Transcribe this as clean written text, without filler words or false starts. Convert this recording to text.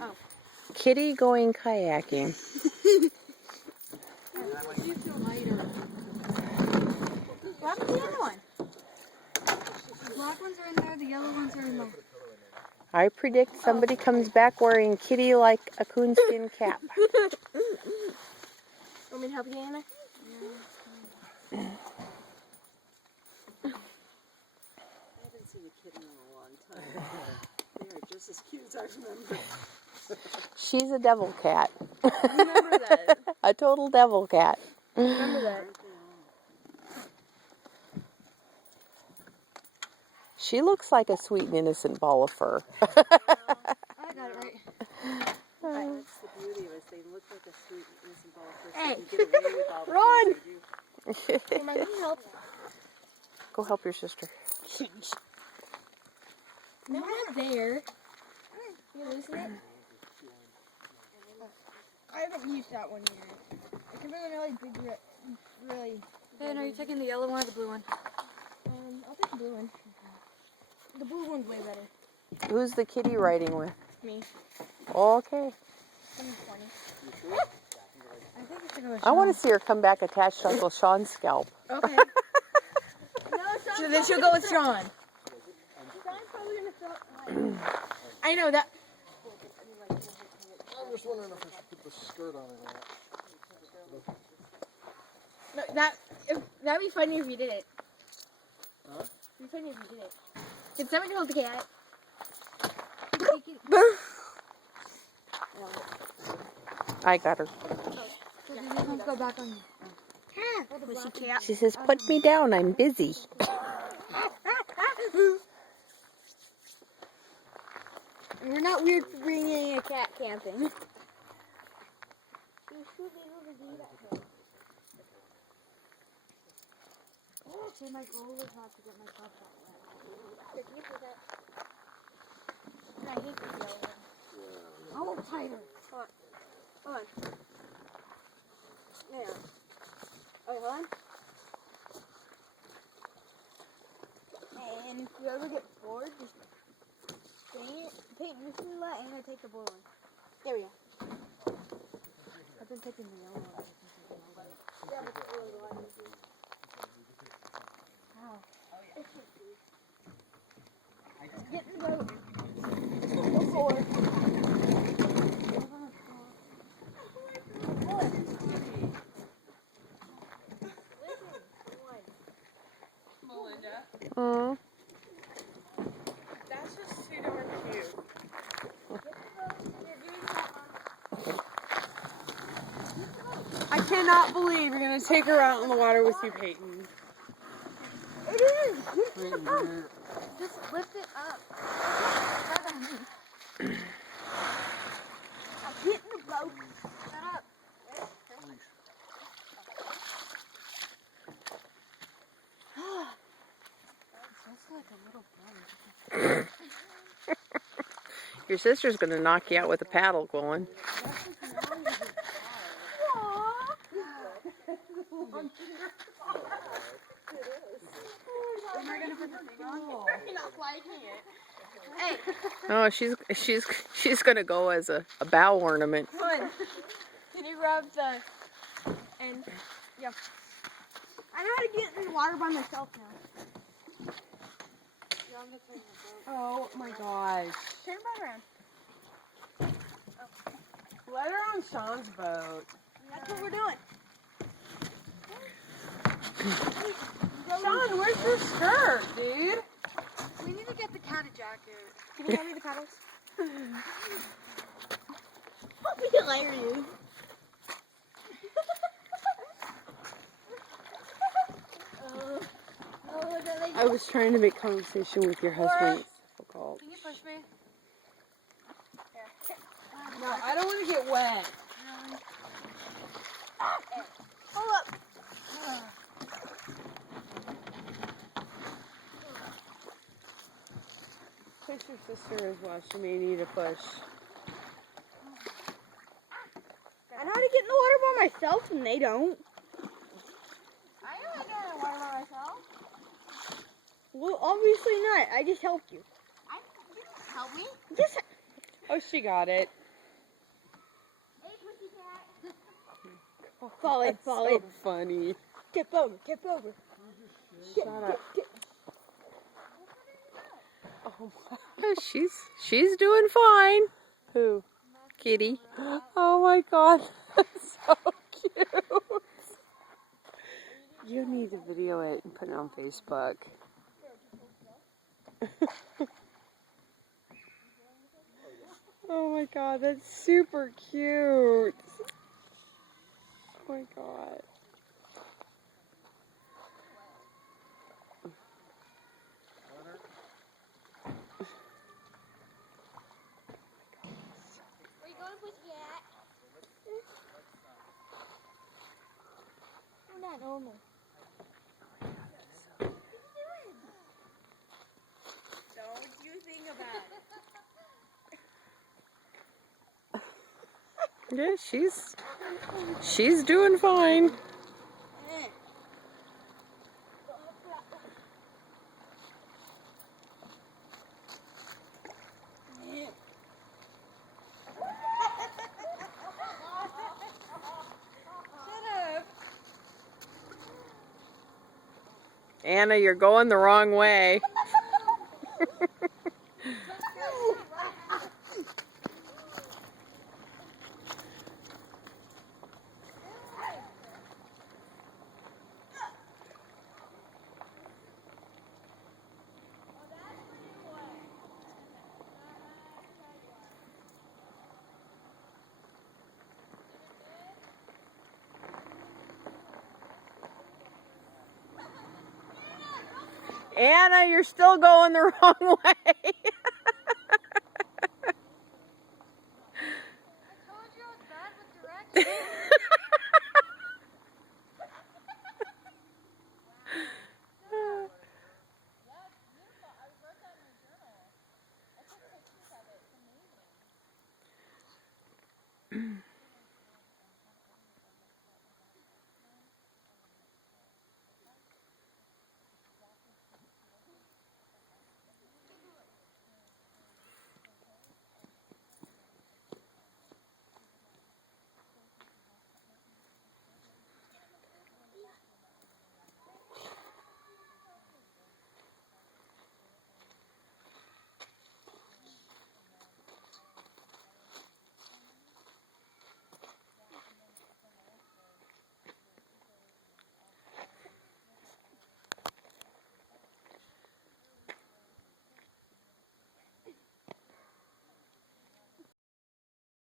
Oh. Kitty going kayaking. What's the other one? The black ones are in there, the yellow ones are in there. I predict somebody comes back wearing kitty like a coonskin cap. Want me to help you get in there? I haven't seen a kitten in a long time. They are just as cute as I remember. She's a devil cat. Remember that. A total devil cat. Remember that. She looks like a sweet and innocent ball of fur. I got it right. That's the beauty of it. They look like a sweet, innocent ball of fur. Hey. So you get away with all the Run! things they do. Am I gonna help? Go help your sister. No, not there. You loosen it? I haven't used that one yet. It's a really big, really. Ben, are you taking the yellow one or the blue one? I'll take the blue one. The blue one's way better. Who's the kitty riding with? Me. Okay. I'm 20. I think it's gonna go. I want to see her come back attached to Uncle Sean's scalp. Okay. So then she'll go with Sean. Sean's probably gonna throw. I know that. I'm just wondering if I should put the skirt on it or not. No, that'd be funny if you did it. Huh? It'd be funny if you did it. Can somebody hold the cat? I got her. Go back on you. She says, put me down, I'm busy. We're not weird for bringing a cat camping. So my goal was not to get my cup that wet. I hate the yellow one. Oh, tighter. Hold on. There. Okay, hold on. And if you ever get bored, just paint this one and I take the blue one. There we go. I've been taking the yellow one. Yeah, but the blue is a lot easier. Wow. Get in the boat. Before. Mm. That's just too darn cute. I cannot believe you're going to take her out in the water with you, Peyton. It is. Just lift it up. Get in the boat. Shut up. Your sister's going to knock you out with a paddle going. Oh, she's going to go as a bow ornament. Come on. Can you rub the end? Yeah. I know how to get in the water by myself now. Oh my gosh. Turn it around. Let her on Sean's boat. That's what we're doing. Sean, where's your skirt, dude? We need to get the cat a jacket. Can you hand me the paddles? That'd be hilarious. I was trying to make conversation with your husband. Can you push me? No, I don't want to get wet. Hold up. Push your sister as well. She may need a push. I know how to get in the water by myself and they don't. I know how to get in the water by myself. Well, obviously not. I just helped you. You didn't help me. Yes. Oh, Oh, she got it. Hey, pussycat. Fall in, fall in. So funny. Tip over, tip over. Shut up. Oh my. She's doing fine. Who? Kitty. Oh my God. That's so cute. You need to video it and put it on Facebook. Oh my God, that's super cute. Oh my God. Where you going, pussycat? We're not normal. Don't you think about it. Yeah, she's doing fine. Anna, you're going the wrong way. Anna, you're still going the wrong way.